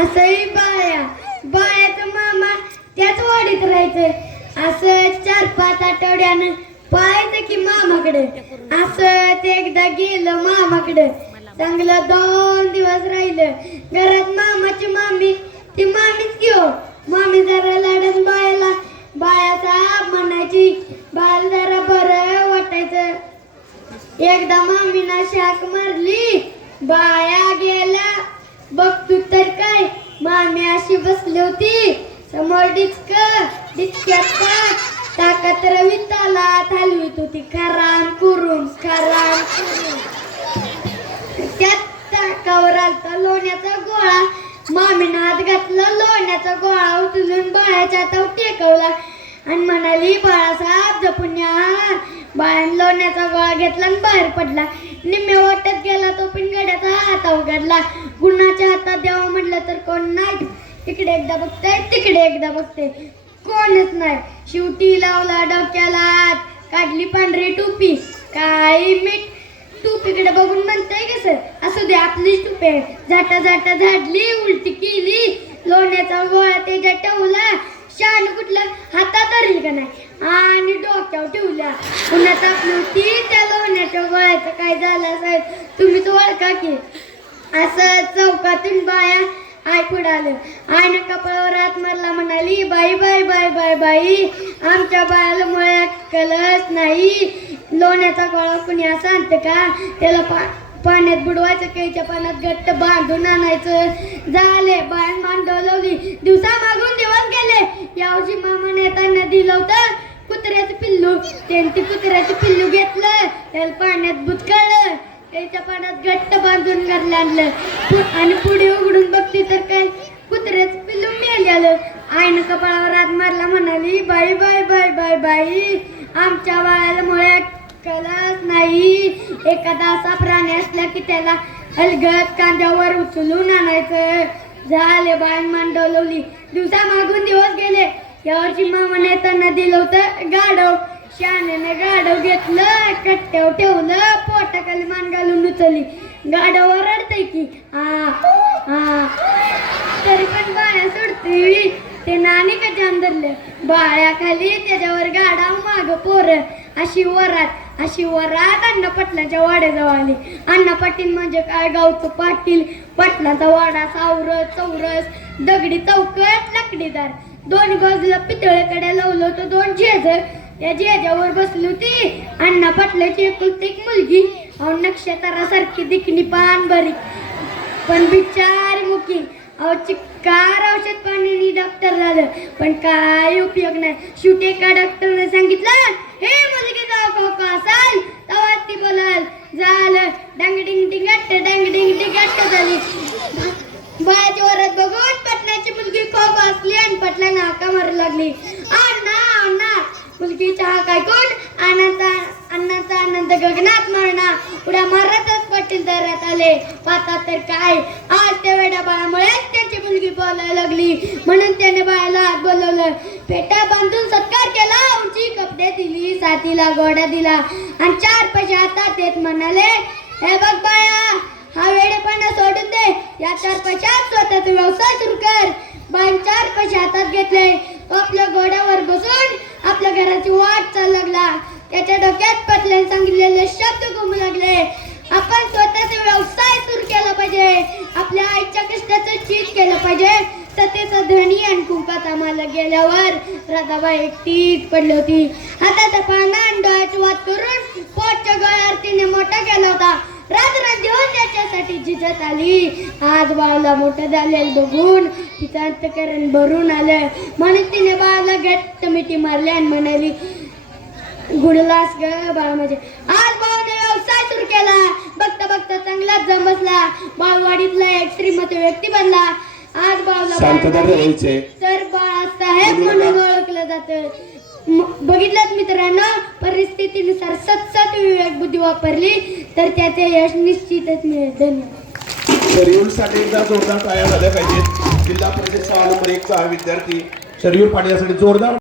असंही बाया बायाचं मामा त्याच वाडीत राहायचं. असं चार पाच आठवड्यानं पाहायचं की मामाकडे. असं ते एकदा गेलं मामाकडे. चांगलं दोन दिवस राहिलं. घरात मामाची मामी ती मामीच घेऊ हो. मामी जरा लाडन बायाला बायाचा म्हणायची बाल जरा बरं वाटायचं. एकदा मामीना शाक मारली बाया गेल्या बघ तू तर काय मामी अशी बसली होती. समोर डिचक डिचक्यात टाक टाकात रविताला हलवीत होती खराम कुरुम खराम कुरुम त्यात टाकावर आलता लोण्याचा गोळा. मामीनं हात घातला लोण्याचा गोळा उचलून बाळाच्या हातावर टेकवला. आणि म्हणाली बाळासाहेब जपून या. बाळानं लोण्याचा गोळा घेतला आणि बाहेर पडला. निम्मे वाटत गेला तो पण गड्याचा हात अवघडला. गुणाच्या हातात द्यावं म्हटलं तर कोण नाही? तिकडे एकदा बघते तिकडे एकदा बघते कोणच नाही. शेवटी लावला डोक्याला हात काढली पांढरी टोपी. काही मीठ? टोपीकडे बघून म्हणताय सर? असू दे आपलीच टोपी आहे. झाटा झाटा झाडली उलटी केली. लोण्याचा गोळा त्याच्या ठेवला. शान कुठलं? हातात धरली का नाही? आणि डोक्यावर ठेवल्या पुन्हा तापली होती त्या लोण्याच्या गोळ्याचं काय झालं साहेब? तुम्हीच ओळखा की. असं चौकातून बाया आय पुढं आलं. आईनं कपाळावर हात मारला म्हणाली बाई बाई बाई बाई बाई आमच्या बायाला मुळ्या कलच नाही. लोण्याचा गोळा कुणी असं आणतं का? त्याला पा पाण्यात बुडवायचं कैच्या पाण्यात घट्ट बांधून आणायचं. झाले. बाया मांडवली दिवसा मागून दिवस गेले. यावजी मामा नेत्यांना दिलं होतं. कुत्र्याचं पिल्लू. त्यांनी कुत्र्याचं पिल्लू घेतलं. त्याला पाण्यात बुतकळलं त्याच्या पाण्यात घट्ट बांधून घरला आणलं. आणि पुढे उघडून बघते तर काय? कुत्र्याचं पिल्लू मेलेलं आईनं कपाळावर हात मारला म्हणाली बाई बाई बाई बाई बाई आमच्या बाळाला मुळे कलाच नाही. एखादा असा प्राणी असला की त्याला हलगत कांद्यावर उचलून आणायचं. झाले बाय मान डोलवली दिवसा मागून दिवस गेले यावर्षी मामा नेताना दिलं होतं गाडव शाण्यानं गाडव घेतलं कट्ट्याव ठेवलं पोटाखाली मान घालून उचलली. गाडव ओरडतय की आ आ तरी पण बाळ्या सोडते ते नाणी कजान धरले बाळ्याखाली त्याच्यावर गाडा माग पोर अशी वरात अशी वरात अण्णा पाटलाच्या वाड्याजवळ आली अण्णा पाटील म्हणजे काय गावचं पाटील पाटलाचा वाडा सावरस चौरस दगडी चौकट लाकडीदार दोन बाजूला पितळेकडे लावलं होतं दोन झेजर त्या झेजावर बसली होती अण्णा पाटलाची एकुलती एक मुलगी अहो नक्षत्रासारखी दिखणी पान बारीक पण बिचार मुकी. अहो चिक्कार औषध पाणी डॉक्टर झालं. पण काय उपयोग नाही. शेवटी एका डॉक्टरने सांगितलं हे मुलगी जाऊ खोका हो, असाल? तवा ती बोलाल. झालं. डांगडिंग डिंगट्ट डांगडिंग डिंगट्ट झाली. बायाच्या वरात बघून पटण्याची मुलगी खूप असली आणि पटला नाका मारू लागली. अण्णा अण्णा मुलगीचा काय कोण? आनंद अण्णाचा आनंद गगनात मारणार. उड्या मारतच पाटील दरात आले. पाहता तर काय? आज त्या वेड्या बाळामुळे त्याची मुलगी बोलायला लागली. म्हणून त्याने बाळाला हात बोलवलं. पेटा बांधून सत्कार केला. उंची कपडे दिली साथीला गोड्या दिला. आणि चार पैसे हातात येत म्हणाले हे बघ बाया हा वेडेपणा सोडून दे. या चार पैशात स्वतःचा व्यवसाय सुरू कर. बाई चार पैसे हातात घेतले. आपल्या घोड्यावर बसून आपल्या घराची वाट चालू लागला. त्याच्या डोक्यात पटल्याने सांगितलेले शब्द घुमू लागले. आपण स्वतःचा व्यवसाय सुरू केला पाहिजे. आपल्या आईच्या कष्टाचं चीज केलं पाहिजे. सतेचा धणी आणि कुंकात आम्हाला गेल्यावर राधाबाई एकटीच पडली होती. हाताचा पाना आणि डोळ्याची वाद करून पोटच्या गळ्यावर तिने मोठा केला होता. रात्र दिवस त्याच्यासाठी झिजत आली. आज बाळाला मोठं झालेलं बघून तिचं अंतकरण भरून आलं. म्हणून तिने बाळाला घट्ट मिठी मारली आणि म्हणाली गुडलास ग बाळ म्हणजे आज बाळाने व्यवसाय सुरू केला. बघता बघता चांगलाच जम बसला. बाळवाडीतला एक श्रीमती व्यक्ती बनला. आज बाळाला शांतता बाळ झाली, ठेवायची. तर बाळासाहेब म्हणून ओळखलं जातं. बघितलं मित्रांनो परिस्थितीनुसार सतसत विवेक बुद्धी वापरली तर त्याचे यश निश्चितच मिळेल. धन्यवाद. शरीरसाठी एकदा जोरदार टाळ्या झाल्या पाहिजेत. जिल्हा परिषद शाळा नंबर एकचा हा विद्यार्थी शरीर पाडण्यासाठी जोरदार